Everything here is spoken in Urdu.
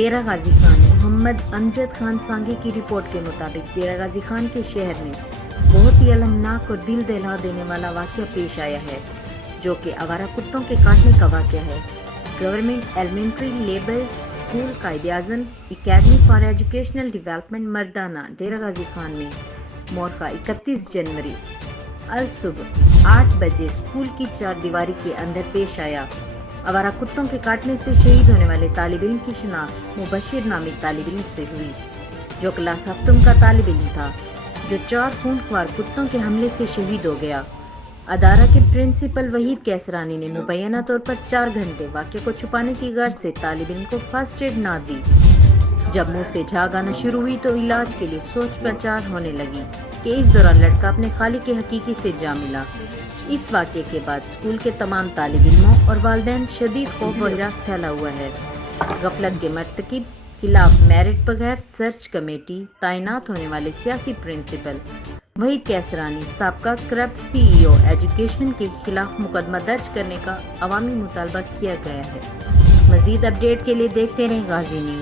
ڈیرہ غازی خان محمد امجد خان سانگھی کی رپورٹ کے مطابق ڈیرہ غازی خان کے شہر میں بہت ہی المناک اور دل دہلا دینے والا واقعہ پیش آیا ہے، جو کہ آوارہ کتوں کے کاٹنے کا واقعہ ہے۔ گورنمنٹ ایلیمنٹری لیبل school Quaid Azam academy for educational development مردانہ ڈیرہ غازی خان میں مورخہ 31 جنوری الصبح 8 بجے اسکول کی چار دیواری کے اندر پیش آیا۔ آوارہ کتوں کے کاٹنے سے شہید ہونے والے طالب علم کی شناخت مبشر نامی طالب علم سے ہوئی، جو کلاس ہفتم کا طالب علم تھا، جو 4 خونخوار کتوں کے حملے سے شہید ہو گیا۔ ادارہ کے پرنسپل وحید کیسرانی نے مبینہ طور پر 4 گھنٹے واقعے کو چھپانے کی غرض سے طالب علم کو فرسٹ ایڈ نہ دی۔ جب منہ سے جھاگ آنا شروع ہوئی تو علاج کے لیے سوچ بچار ہونے لگی کہ اس دوران لڑکا اپنے خالق حقیقی سے جا ملا۔ اس واقعے کے بعد اسکول کے تمام طالب علموں اور والدین شدید خوف و ہراس پھیلا ہوا ہے۔ غفلت کے مرتکب خلاف میرٹ بغیر سرچ کمیٹی تعینات ہونے والے سیاسی پرنسپل وحید کیسرانی سابقہ کرپٹ CEO ایجوکیشن کے خلاف مقدمہ درج کرنے کا عوامی مطالبہ کیا گیا ہے۔ مزید اپڈیٹ کے لیے دیکھتے رہیں غازی نیوز۔